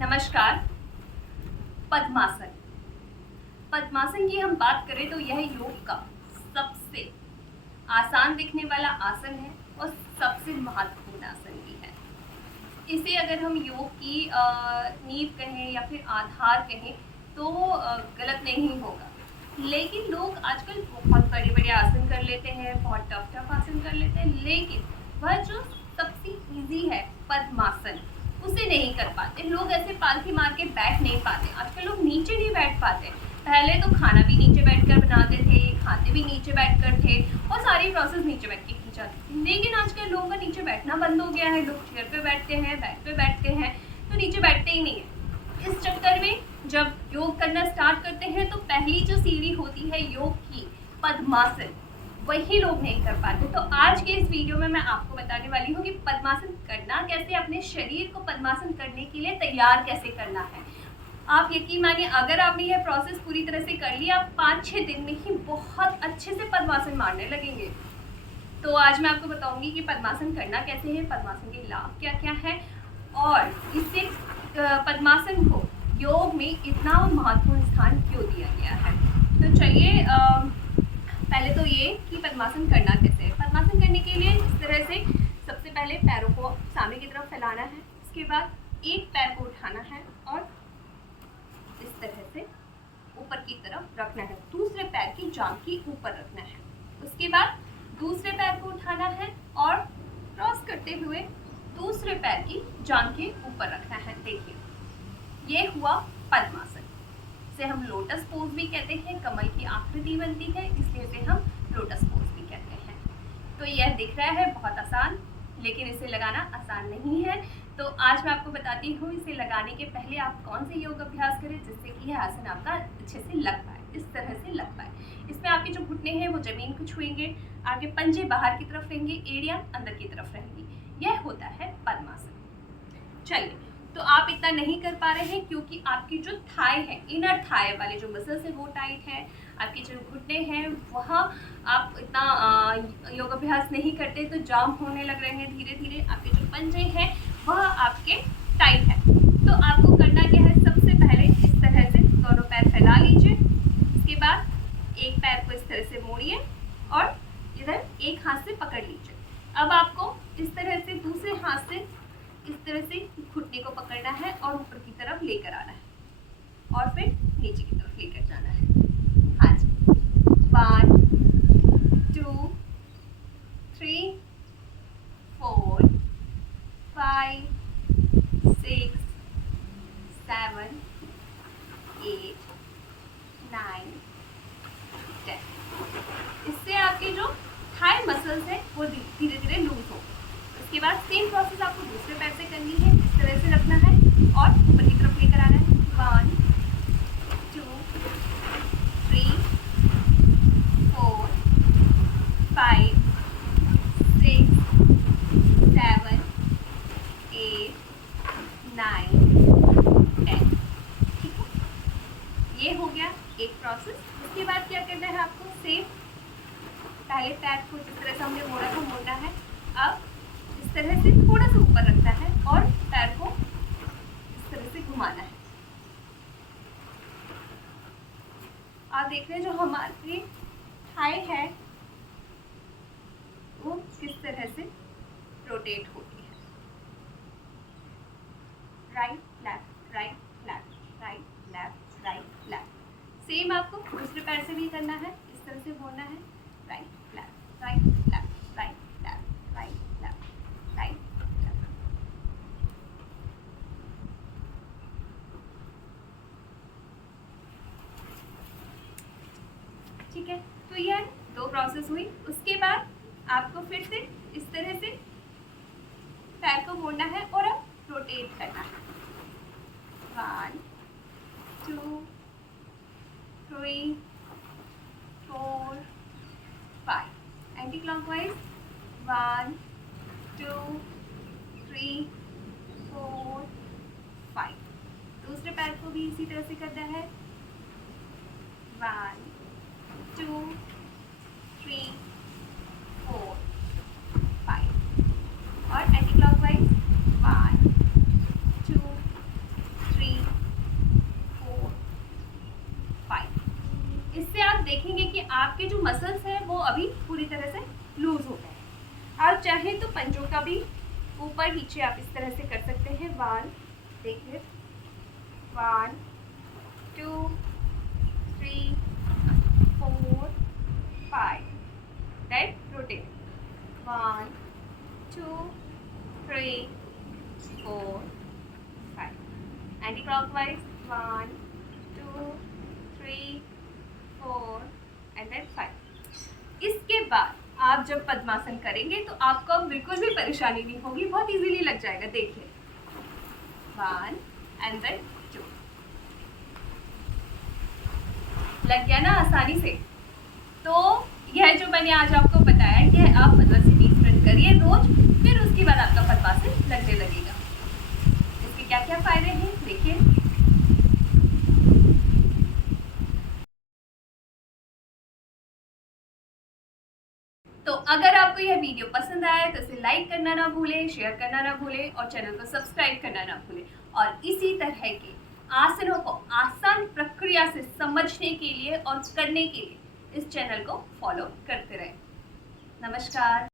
नमस्कार। पद्मासन। पद्मासन की हम बात करें तो यह योग का सबसे आसान दिखने वाला आसन है और सबसे महत्वपूर्ण आसन भी है। इसे अगर हम योग की नींव कहें या फिर आधार कहें तो गलत नहीं होगा। लेकिन लोग आजकल बहुत बड़े बड़े आसन कर लेते हैं, बहुत टफ टफ आसन कर लेते हैं, लेकिन वह जो सबसे इजी है पद्मासन, उसे नहीं कर पाते। लोग ऐसे पालथी मार के बैठ नहीं पाते। आजकल लोग नीचे नहीं बैठ पाते। पहले तो खाना भी नीचे बैठकर बनाते थे, खाते भी नीचे बैठकर थे और सारी प्रोसेस नीचे बैठ के की जाती थी। लेकिन आजकल लोगों का नीचे बैठना बंद हो गया है। लोग चेयर पे बैठते हैं, बेड पे बैठते हैं, तो नीचे बैठते ही नहीं है। इस चक्कर में जब योग करना स्टार्ट करते हैं तो पहली जो सीढ़ी होती है योग की, पद्मासन, वही लोग नहीं कर पाते। तो आज के इस वीडियो में मैं आपको बताने वाली हूँ कि पद्मासन करना कैसे, अपने शरीर को पद्मासन करने के लिए तैयार कैसे करना है। आप यकीन मानिए, अगर आपने यह प्रोसेस पूरी तरह से कर लिया, आप 5-6 दिन में ही बहुत अच्छे से पद्मासन मारने लगेंगे। तो आज मैं आपको बताऊंगी कि पद्मासन करना कैसे है, पद्मासन के लाभ क्या क्या है और इससे पद्मासन को योग में इतना महत्वपूर्ण स्थान क्यों दिया गया है। तो चलिए, पहले तो ये कि पद्मासन करना कैसे है। पद्मासन करने के लिए इस तरह से सबसे पहले पैरों को सामने की तरफ फैलाना है। उसके बाद एक पैर को उठाना है और इस तरह से ऊपर की तरफ रखना है। दूसरे पैर की जांघ की ऊपर रखना है। उसके बाद दूसरे पैर को उठाना है और क्रॉस करते हुए दूसरे पैर की जांघ के ऊपर रखना है। देखिए, ये हुआ पद्मासन। इसे हम लोटस पोज भी कहते हैं। कमल की आकृति बनती है, इसलिए इसे हम लोटस पोज भी कहते हैं। तो यह दिख रहा है बहुत आसान, लेकिन इसे लगाना आसान नहीं है। तो आज मैं आपको बताती हूँ इसे लगाने के पहले आप कौन से योग अभ्यास करें जिससे कि यह आसन आपका अच्छे से लग पाए, इस तरह से लग पाए। इसमें आपके जो घुटने हैं वो जमीन को छुएंगे, आपके पंजे बाहर की तरफ रहेंगे, एड़ियां अंदर की तरफ रहेंगी। यह होता है पद्मासन। चलिए, तो आप इतना नहीं कर पा रहे हैं क्योंकि आपकी जो थाई है, इनर थाई वाले जो मसल्स है वो टाइट है। आपके जो घुटने हैं वहाँ आप इतना योग अभ्यास नहीं करते तो जाम होने लग रहे हैं धीरे धीरे। आपके जो पंजे हैं वह आपके टाइट है। तो आपको करना क्या है, सबसे पहले इस तरह से दोनों पैर फैला लीजिए। इसके बाद एक पैर को इस तरह से मोड़िए और इधर एक हाथ से पकड़ लीजिए। अब आपको इस तरह से दूसरे हाथ से इस तरह से घुटने को पकड़ना है और ऊपर की तरफ लेकर आना है और फिर नीचे की तरफ लेकर जाना है। हाँ जी, 1 2 3 4 5 6 7 8 9 10। इससे आपके जो थाई मसल्स है वो धीरे धीरे लूज हो। उसके बाद सेम प्रोसेस आपको दूसरे पैर से करनी है। इस तरह से रखना है और ऊपर की तरफ लेकर आना है। 1 2 3 4 5 6 7 8 9 10। ठीक है, ये हो गया एक प्रोसेस। उसके बाद क्या करना है आपको, सेम पहले पैर को जिस तरह से हमने मोड़ा था मोड़ना है। अब इस तरह से थोड़ा सा ऊपर रखना है और पैर को इस तरह से घुमाना है। आप देख रहे हैं जो हमारी थाई है वो किस तरह से रोटेट होती है। Right left, right left, right left, right left. Same आपको दूसरे पैर से भी करना है। इस तरह से मोड़ना है, right left, right left, right left, right left, right left. ठीक है, तो यह 2 प्रोसेस हुई। उसके बाद आपको फिर से इस तरह से पैर को मोड़ना है और अब रोटेट करना है। 1 2 3 4 5 एंटी क्लॉकवाइज। 1 2 3 4 5। दूसरे पैर को भी इसी तरह से करना है। 1 2 3 4 5 और एंटी क्लॉकवाइज। 1 2 आप देखेंगे कि आपके जो मसल्स हैं वो अभी पूरी तरह से लूज हो गए हैं। आप चाहें तो पंजों का भी ऊपर नीचे आप इस तरह से कर सकते हैं। 1, देखिए 1 2 3 4 5, right, rotate 1 2 3 4 5, anti clockwise 1 2 3 4 and then 5। इसके बाद आप जब पद्मासन करेंगे तो आपको बिल्कुल भी परेशानी नहीं होगी, बहुत इजीली लग जाएगा। देखिए 1 एंड देन 2, लग गया ना आसानी से। तो यह जो मैंने आज आपको बताया, यह आप 15 से 20 मिनट करिए रोज, फिर उसके बाद आपका पद्मासन लगने लगेगा। इसके क्या क्या फायदे हैं देखिए। तो अगर आपको यह वीडियो पसंद आया तो इसे लाइक करना ना भूलें, शेयर करना ना भूलें और चैनल को सब्सक्राइब करना ना भूलें। और इसी तरह के आसनों को आसान प्रक्रिया से समझने के लिए और करने के लिए इस चैनल को फॉलो करते रहें। नमस्कार।